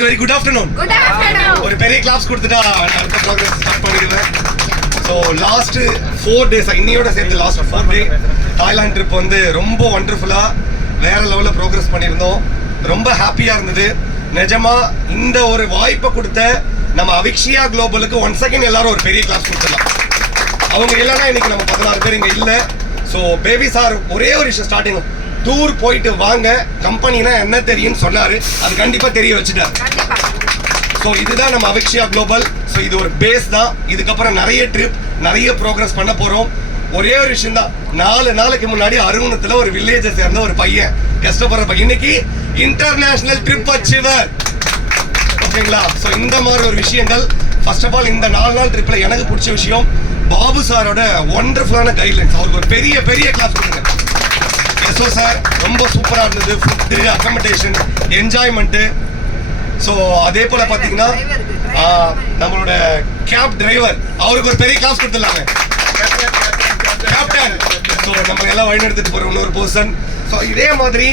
Very good afternoon. Good afternoon. ஒரு பெரிய claps கொடுத்துட்டா அடுத்த ப்ரோக்ரஸ் ஸ்டார்ட் பண்ணிடுவேன். ஸோ லாஸ்ட் 4 days இன்னையோட சேர்த்து லாஸ்ட் 4 day தாய்லாந்து ட்ரிப் வந்து ரொம்ப வண்டர்ஃபுல்லாக வேற லெவலில் ப்ரோக்ரஸ் பண்ணியிருந்தோம். ரொம்ப ஹாப்பியாக இருந்தது. நிஜமா இந்த ஒரு வாய்ப்பை கொடுத்த நம்ம அவிக்ஷியா குளோபலுக்கு ஒன்ஸ் அகைன் எல்லாரும் ஒரு பெரிய கிளாஸ் கொடுத்துடலாம். அவங்க இல்லைன்னா இன்னைக்கு நம்ம 16 பேர் இங்கே இல்லை. ஸோ பேபி சார் ஒரே ஒரு விஷயம் ஸ்டார்டிங் டூர் போயிட்டு வாங்க கம்பெனினா என்ன தெரியும்னு சொன்னாரு. அது கண்டிப்பாக தெரிய வச்சுட்டாரு. ஸோ இதுதான் நம்ம அவிக்ஷியா குளோபல். ஸோ இது ஒரு பேஸ் தான். இதுக்கப்புறம் நிறைய ட்ரிப் நிறைய ப்ரோக்ரஸ் பண்ண போகிறோம். ஒரே ஒரு விஷயம் தான், 4 நாளைக்கு முன்னாடி அருவணத்தில் ஒரு வில்லேஜை சேர்ந்த ஒரு பையன் கஷ்டப்படுற பையன் இன்னைக்கு இன்டர்நேஷனல் ட்ரிப் அச்சீவர். ஓகேங்களா? ஸோ இந்த மாதிரி ஒரு விஷயங்கள் ஃபர்ஸ்ட் ஆஃப் ஆல் இந்த 4 நாள் ட்ரிப்பில் எனக்கு பிடிச்ச விஷயம் பாபு சாரோட ஒண்டர்ஃபுல்லான கைட்லைன்ஸ். அவருக்கு ஒரு பெரிய பெரிய கிளாஸ் கொடுங்க. யசோ சார் ரொம்ப சூப்பராக இருந்தது. Food, accommodation, enjoyment. ஸோ அதே போல் பார்த்தீங்கன்னா நம்மளோட கேப் டிரைவர் அவருக்கு ஒரு பெரிய கிளாஸ் கொடுத்துடலாங்க. கேப்டன். ஸோ நம்ம எல்லாம் வழிநடத்திட்டு போகிற இன்னொரு பர்சன். ஸோ இதே மாதிரி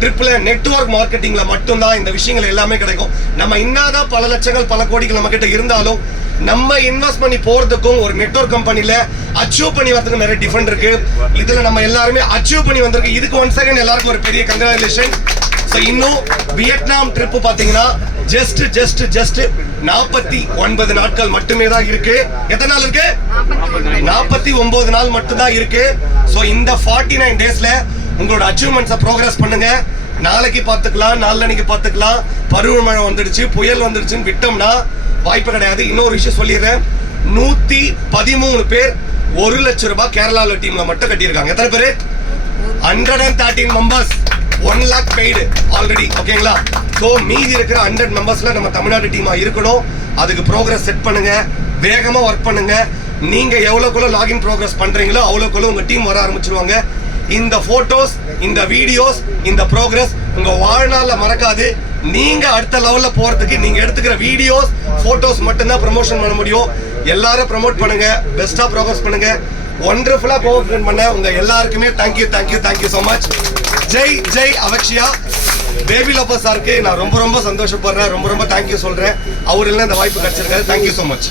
ட்ரிப்பில் நெட்வொர்க் மார்க்கெட்டிங்கில் மட்டும்தான் இந்த விஷயங்கள் எல்லாமே கிடைக்கும். நம்ம இன்னாதான் பல லட்சங்கள் பல கோடிகள் நம்ம கிட்ட இருந்தாலும் நம்ம இன்வெஸ்ட் பண்ணி போகிறதுக்கும் ஒரு நெட்வொர்க் கம்பெனியில் அச்சீவ் பண்ணி வரதுக்கும் நிறைய டிஃபரெண்ட் இருக்கு. இதில் நம்ம எல்லாருமே அச்சீவ் பண்ணி வந்திருக்கு. இதுக்கு ஒன் செகண்ட் எல்லாருக்கும் ஒரு பெரிய கங்க்ராச்சுலேஷன். ஸோ இன்னும் வியட்நாம் ட்ரிப்பு பார்த்தீங்கன்னா ஜஸ்ட் 49 நாட்கள் மட்டுமே தான் இருக்கு. எத்தனை நாள் இருக்கு? 49 நாள் மட்டும் தான் இருக்கு. ஸோ இந்த 49 டேஸ்ல உங்களோட அச்சீவ்மெண்ட்ஸை ப்ரோக்ரஸ் பண்ணுங்க. நாளைக்கு பார்த்துக்கலாம், நாளைக்கு பார்த்துக்கலாம். பருவமழை வந்துடுச்சு, புயல் வந்துடுச்சுன்னு விட்டோம்னா வாய்ப்பு கிடையாது. இன்னொரு விஷயம் சொல்லிடுறேன், 113 பேர் 1 லட்சம் ரூபாய் கேரளாவில் டீம்ல மட்டும் கட்டியிருக்காங்க. எத்தனை பேர்? 113 மெம்பர்ஸ், 1 lakh பெய்டு ஆல்ரெடி. ஓகேங்களா? ஸோ மீதி இருக்கிற 100 மெம்பர்ஸ்ல நம்ம தமிழ்நாடு டீமா இருக்கணும். அதுக்கு ப்ரோக்ரஸ் செட் பண்ணுங்க, வேகமாக ஒர்க் பண்ணுங்க. நீங்க எவ்வளோக்குள்ள லாகின் ப்ரோக்ரஸ் பண்றீங்களோ அவ்வளோக்குள்ள உங்க டீம் வர ஆரம்பிச்சிருவாங்க. இந்த போட்டோஸ், இந்த வீடியோஸ், இந்த ப்ரோக்ரஸ் உங்க வாழ்நாளில் மறக்காது. நீங்க அடுத்த லெவல்ல போறதுக்கு நீங்க எடுத்துக்கிற வீடியோஸ், போட்டோஸ் மட்டும்தான் ப்ரமோஷன் பண்ண முடியும். எல்லாரும் ப்ரமோட் பண்ணுங்க, பெஸ்டா ப்ரோக்ரஸ் பண்ணுங்க. ஒண்டர்ஃபுல்லா ப்ரோக்ரஸ் பண்ண உங்க எல்லாருக்குமே தேங்க்யூ ஸோ மச். ஜெய் அவிக்ஷியா. பேபி லோபஸ் சாருக்கு நான் ரொம்ப சந்தோஷப்படுறேன். ரொம்ப தேங்க்யூ சொல்றேன். அவர் இல்லைன்னா இந்த வாய்ப்பு கிடைச்சிருக்காரு. Thank you so much.